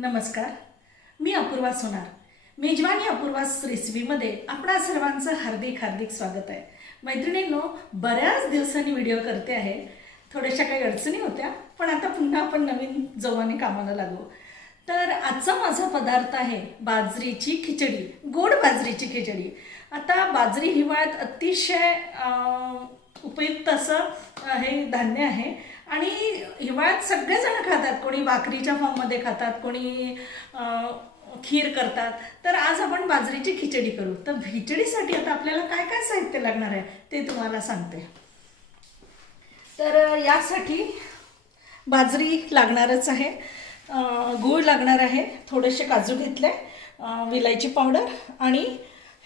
नमस्कार. मी अपूर्वा सोनार. मेजवानी अपूर्वास रेसिपीमध्ये आपणा सर्वांचं हार्दिक हार्दिक स्वागत आहे. मैत्रिणींनो बऱ्याच दिवसांनी व्हिडिओ करते आहे. थोड्याशा काही अडचणी होत्या पण आता पुन्हा आपण नवीन जोमाने कामाला लागू. तर आजचा माझा पदार्थ आहे बाजरीची खिचडी गोड बाजरीची खिचडी. आता बाजरी हिवाळ्यात अतिशय उपयुक्त असं हे धान्य आहे. आणि हिवाळ्यात सगळेजण खातात. कोणी भाकरीच्या फॉर्ममध्ये खातात कोणी खीर करतात. तर आज आपण बाजरीची खिचडी करू. तर खिचडीसाठी आता आपल्याला काय काय साहित्य लागणार आहे ते तुम्हाला सांगते. तर यासाठी बाजरी लागणारच आहे. गूळ लागणार आहे. थोडेसे काजू घेतले विलायची पावडर आणि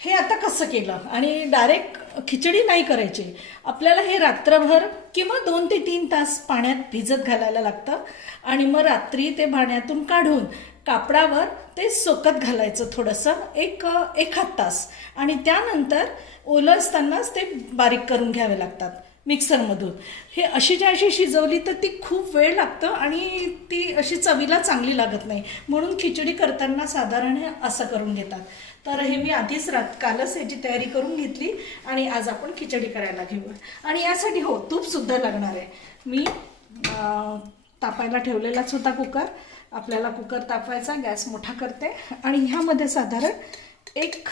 हे आता कसं केलं? आणि डायरेक्ट खिचडी नाही करायची. आपल्याला हे रात्रभर किंवा दोन ते तीन तास पाण्यात भिजत घालायला लागतं. आणि मग रात्री ते पाण्यातून काढून कापडावर ते सोकत घालायचं थोडंसं एक एखाद तास. आणि त्यानंतर ओलं असतानाच ते बारीक करून घ्यावे लागतात. मिक्सरमधून. हे अशी ज्या अशी शिजवली तर ती खूप वेळ लागतं आणि ती अशी चवीला चांगली लागत नाही. म्हणून खिचडी करताना साधारण हे असं करून घेतात. तर हे मी आधीच रात कालच याची तयारी करून घेतली आणि आज आपण खिचडी करायला घेऊ. आणि यासाठी हो तूपसुद्धा लागणार आहे. मी तापायला ठेवलेलाच होता कुकर. आपल्याला कुकर तापायचा गॅस मोठा करते. आणि ह्यामध्ये साधारण एक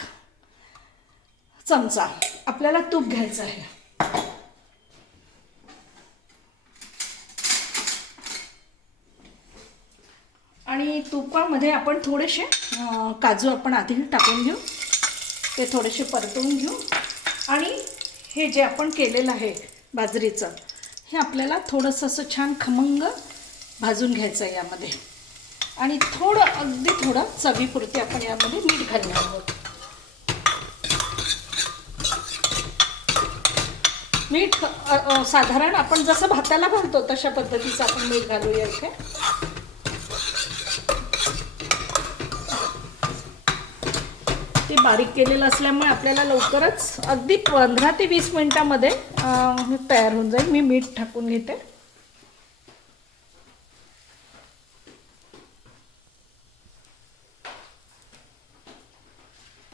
चमचा आपल्याला तूप घ्यायचं आहे आणि तुपामध्ये आपण थोडेसे काजू आपण आधी टाकून घेऊ. ते थोडेसे परतवून घेऊ. आणि हे जे आपण केलेलं आहे बाजरीचं हे आपल्याला थोडंसं असं छान खमंग भाजून घ्यायचं आहे यामध्ये. आणि थोडं अगदी थोडं चवीपुरती आपण यामध्ये मीठ घालणार आहोत. मीठ साधारण आपण जसं भाताला घालतो तशा पद्धतीचं आपण मीठ घालूया इथे. ते बारीक केलेलं असल्यामुळे आपल्याला लवकरच अगदी पंधरा ते वीस मिनटामध्ये तयार होऊन जाईल. मी मीठ टाकून घेते.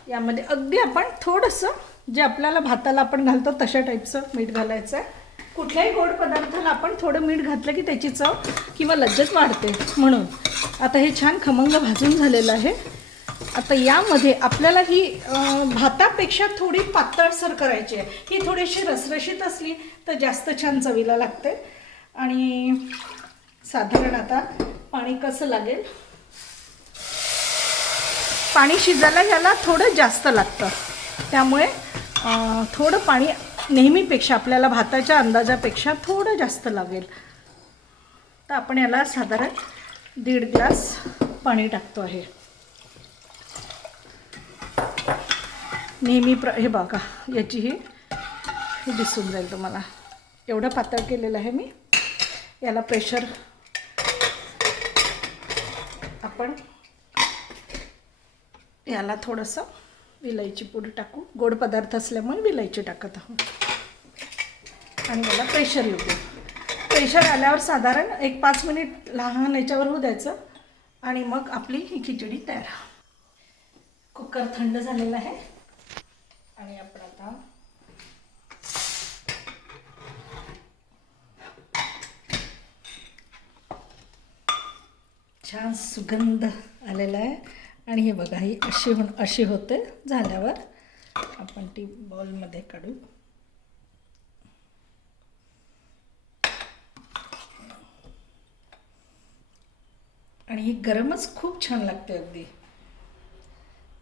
यामध्ये अगदी आपण थोडंसं जे आपल्याला भाताला आपण घालतो तशा टाईपचं मीठ घालायचं आहे कुठल्याही गोड पदार्थाला आपण थोडं मीठ घातलं की त्याची चव किंवा लज्जत वाढते. म्हणून आता हे छान खमंग भाजून झालेलं आहे. आता यामध्ये आपल्याला ही भातापेक्षा थोडी पातळसर करायची आहे. ही थोडीशी रसरशीत असली तर जास्त छान चवीला लागते. आणि साधारण आता पाणी कसं लागेल? पाणी शिजायला ह्याला थोडं जास्त लागतं. त्यामुळे थोडं पाणी नेहमीपेक्षा आपल्याला भाताच्या अंदाजापेक्षा थोडं जास्त लागेल. तर आपण याला साधारण दीड ग्लास पाणी टाकतो आहे. नेहमी प्र हे बघा याची ही हे दिसून जाईल तुम्हाला. एवढं पातळ केलेलं आहे मी. याला प्रेशर आपण याला थोडंसं विलायची पूड टाकू. गोड पदार्थ असल्यामुळे विलायची टाकत आहोत. आणि याला प्रेशर येऊ दे प्रेशर आल्यावर साधारण एक पाच मिनिट लहान याच्यावर होऊ द्यायचं. आणि मग आपली ही खिचडी तयार. कुकर थंड झालेला आहे. आणि आपण आता छान सुगंध आलेला आहे. आणि हे बघा ही अशी होण अशी होते झाल्यावर आपण ती बॉलमध्ये काढू. आणि ही गरमच खूप छान लागते अगदी.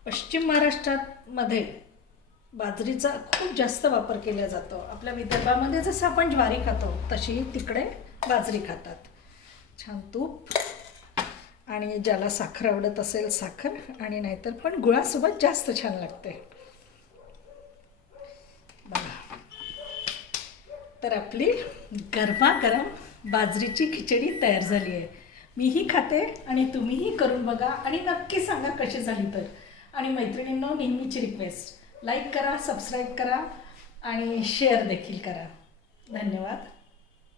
पश्चिम महाराष्ट्रात मध्ये बाजरीचा खूप जास्त वापर केला जातो. आपल्या विदर्भामध्ये जसं आपण ज्वारी खातो तशी तिकडे बाजरी खातात. छान तूप. आणि ज्याला साखर आवडत असेल साखर आणि नाहीतर पण गुळासोबत जास्त छान लागते. बघा. तर आपली गरमागरम बाजरीची खिचडी तयार झाली आहे. मीही खाते आणि तुम्हीही करून बघा आणि नक्की सांगा कशी झाली तर. आणि मैत्रिणींनो नेहमीची रिक्वेस्ट लाईक करा सबस्क्राईब करा आणि शेअर देखील करा. धन्यवाद.